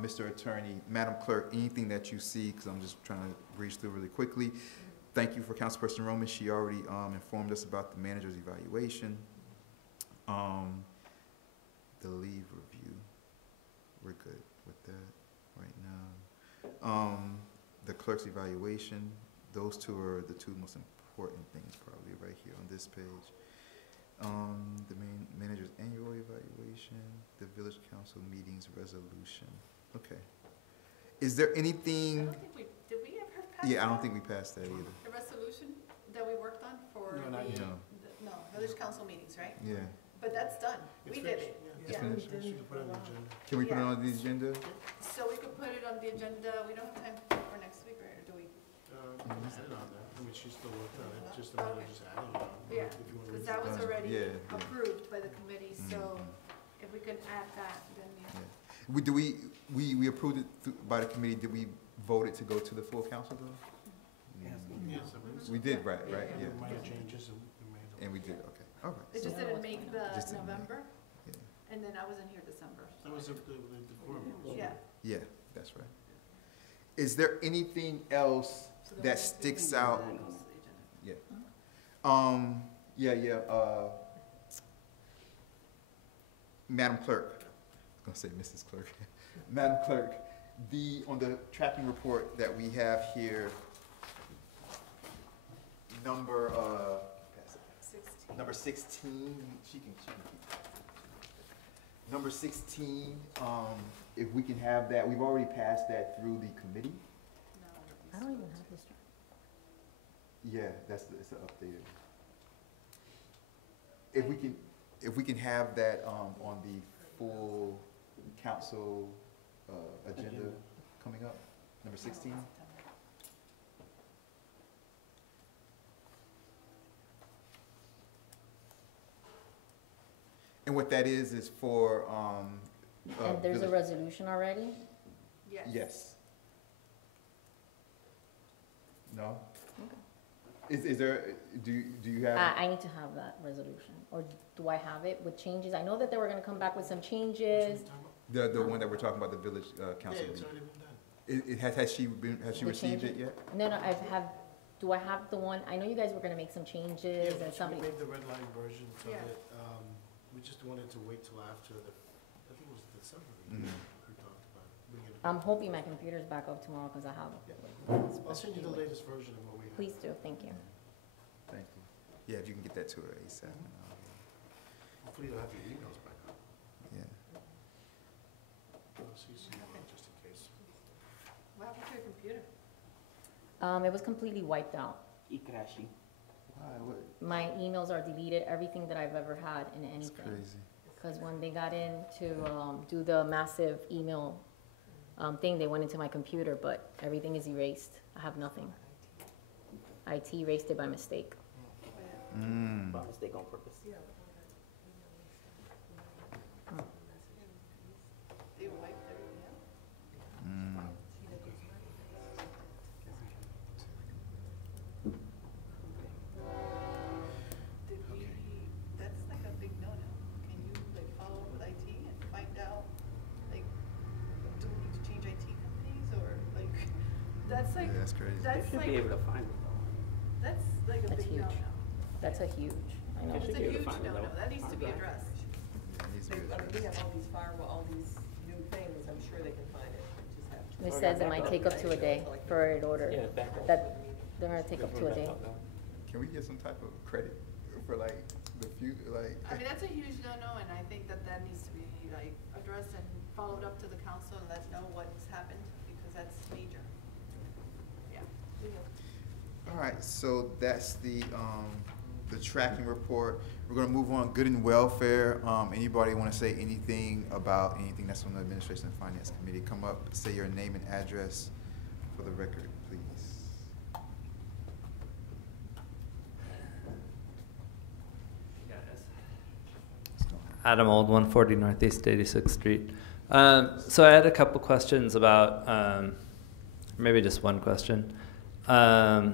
Mr. Attorney, Madam Clerk, anything that you see, because I'm just trying to breeze through really quickly. Thank you for Councilperson Roman. She already informed us about the manager's evaluation. The leave review, we're good with that right now. The clerk's evaluation, those two are the two most important things probably right here on this page. The manager's annual evaluation, the village council meetings resolution. Okay. Is there I anything, don't think we, did we ever pass? yeah, I don't that? think we passed that either. The resolution that we worked on for No, not the, yet. No, no, village council meetings, right? yeah. But that's done. It's We did finished, it. yeah. It's Yeah. finished. You can put it on the agenda. Can we put it Yeah. on the agenda? So we could put it on the agenda. We don't have time for next week, right? Or do we? You can add it on there. I mean, she still worked on it, just a matter of just adding it on. Yeah, If you want to Because that was done. already Yeah, yeah. approved by the committee, so Mhm. if we can add that, then yeah. We approved it by the committee. Did we vote it to go to the full council though? Yes, I believe so. We did, right, Yeah, right, yeah. yeah. Minor changes and we made them. And we did, okay, all right. It just So- didn't make the Just didn't make- November, yeah. and then I wasn't here December. That was the quorum. Yeah. Yeah, that's right. Is there anything else So the that one- sticks out? That goes to the agenda. Madam Clerk, I was gonna say Mrs. Clerk. Madam Clerk, on the tracking report that we have here, number, pass it. 16. Number 16, she can keep. Number 16, if we can have that, we've already passed that through the committee. I don't even have this. Yeah, it's an updated. If we can have that, on the full council, agenda coming up, number 16? And what that is for, And there's a village- resolution already? Yes. Yes. No? Okay. Is there, do you have? I need to have that resolution, or do I have it with changes? I know that they were gonna come back with some changes. The one that we're talking about, the village, Yeah, council it's meeting? already been done. Has she The received it changes? yet? No, do I have the one, I know you guys were gonna make some changes Yeah, and we somebody, made the red line versions of Yeah. it. We just wanted to wait till after I think it was December Mhm. we talked about it. Bring it I'm back. hoping my computer's back up tomorrow, cause I have. I'll send you the latest version of what we have. Please do, thank you. Thank you. Yeah, if you can get that to her ASAP. Hopefully you'll have your emails back up. Yeah. I'll CC you on just in case. What happened to your computer? It was completely wiped out. Ikrashi. Why, what? My emails are deleted, everything that I've ever had in It's anything. crazy. Cause when they got in to, do the massive email, thing, they went into my computer, but everything is erased. I have nothing. IT erased it by mistake. By mistake on purpose. They wiped everything out? Did we, that's like a big no-no. Can you like follow up with IT and find out, like, do we need to change IT companies or like, that's like, Yeah, that's crazy. They that's should be able like, to find it though. that's like a That's big huge. no-no. That's a huge, I know. They It's should a be able to huge find it no-no. though. That needs to be Hard drive. addressed. Yeah, it needs to be I mean, we addressed. have all these firewall, all these new things, I'm sure they can find it, we just have to. It says it might take up to a day for it order. Yeah, back up. That, they're gonna take up to a day. Can we get some type of credit for like the few, like? I mean, that's a huge no-no, and I think that that needs to be like addressed and followed up to the council and let know what's happened, because that's major. Yeah. All right, so that's the the tracking report. We're gonna move on, good and welfare. Anybody wanna say anything about anything that's on the Administration and Finance Committee? Come up, say your name and address for the record, please. Adam Old, 140 Northeast 86th Street. So I had a couple questions about, maybe just one question. I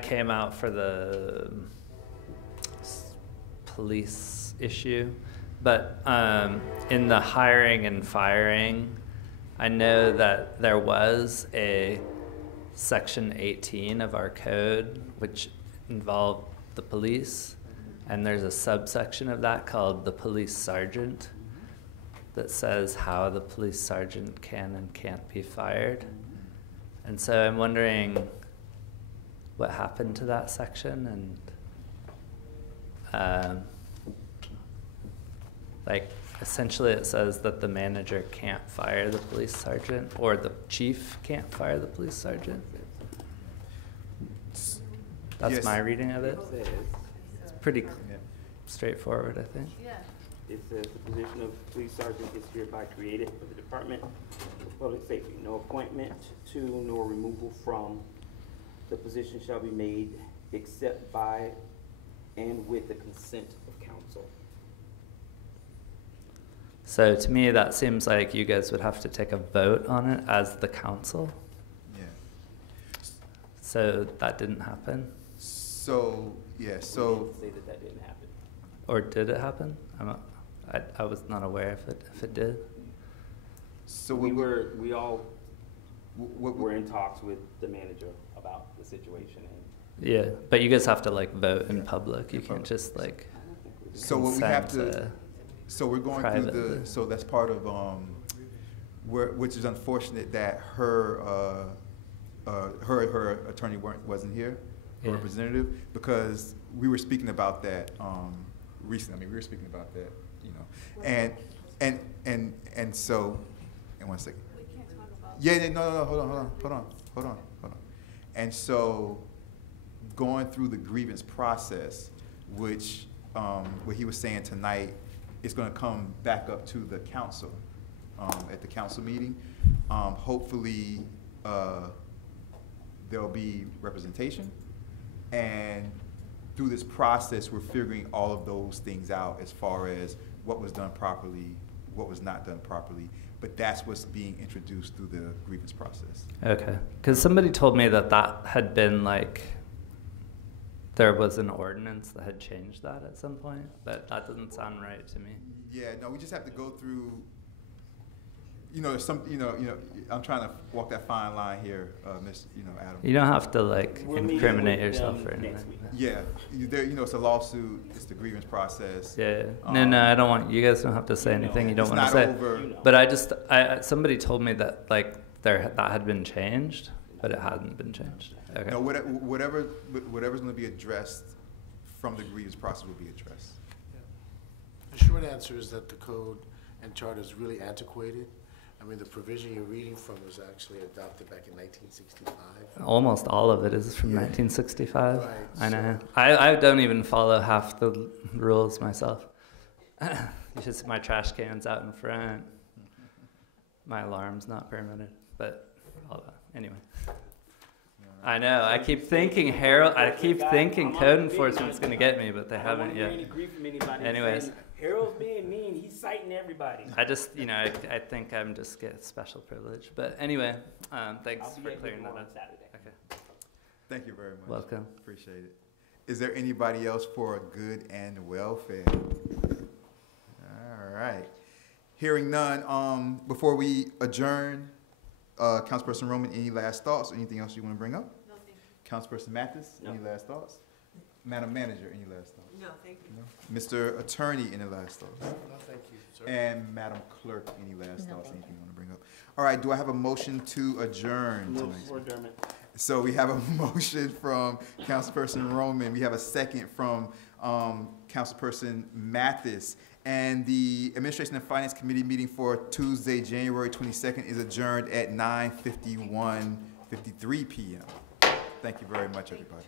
came out for the police issue, but in the hiring and firing, I know that there was a section 18 of our code which involved the police, and there's a subsection of that called the police sergeant that says how the police sergeant can and can't be fired. And so I'm wondering what happened to that section, and like essentially it says that the manager can't fire the police sergeant, or the chief can't fire the police sergeant. That's Yes. my reading of it. It's pretty Yeah. straightforward, I think. Yeah. It says the position of police sergeant is hereby created for the Department of Public Safety. No appointment to nor removal from the position shall be made except by and with the consent of council. So to me, that seems like you guys would have to take a vote on it as the council. Yeah. So that didn't happen? So, yeah, We so, didn't say that that didn't happen. Or did it happen? I was not aware if it did. so We all what, were in talks with the manager about the situation, and Yeah, but you guys have to like vote in Yeah. public. You In can't public. just like I don't think we did. So what we have consent to, so we're going through privately. so that's part of, which is unfortunate that her attorney wasn't here, her Yeah. representative, because we were speaking about that, recently. I mean, we were speaking about that, you know, and so, in one second. We can't talk about. Yeah, no, hold on. And so, going through the grievance process, which, what he was saying tonight, is gonna come back up to the council, at the council meeting. Hopefully, there'll be representation, and through this process, we're figuring all of those things out as far as what was done properly, what was not done properly. But that's what's being introduced through the grievance process. Okay, because somebody told me that had been like, there was an ordinance that had changed that at some point, but that doesn't sound right to me. Yeah, no, we just have to go through, I'm trying to walk that fine line here, Adam. You don't have to like We're meeting incriminate with yourself them or anything. next week. Yeah, it's a lawsuit, it's the grievance process. Yeah. No, I don't want, you guys don't have to say anything you don't It's want to not say. over. You know. But somebody told me that like that had been changed, but it hadn't been changed. Okay. No, whatever's gonna be addressed from the grievance process will be addressed. The short answer is that the code and charter is really antiquated. I mean, the provision you're reading from was actually adopted back in 1965. Almost all of it is from Yeah. 1965. Right, I know. so- I don't even follow half the rules myself. You should see my trash cans out in front. My alarm's not permitted, but anyway. I know. I keep thinking code enforcement's gonna get me, but they I don't wanna haven't hear yet. any grief from anybody Anyways. saying, Harold's being mean, he's citing everybody. I just, I think I'm just get special privilege. But anyway, thanks I'll be for at clearing that Newport on up. Saturday. Okay. Thank you very much. Welcome. Appreciate it. Is there anybody else for good and welfare? All right. Hearing none, before we adjourn, Councilperson Roman, any last thoughts? Anything else you want to bring up? No, thank you. Councilperson Mathis, any last thoughts? Madam Manager, any last thoughts? No, thank you. No? Mr. Attorney, any last thoughts? No, thank you, sir. And Madam Clerk, any last No, thoughts? thank Anything you want to bring up? All right, do I have a motion to adjourn Move tonight? for adjournment. So we have a motion from Councilperson Roman. We have a second from Councilperson Mathis. And the Administration and Finance Committee meeting for Tuesday, January 22nd is adjourned at 9:53 p.m. Thank you very much, everybody.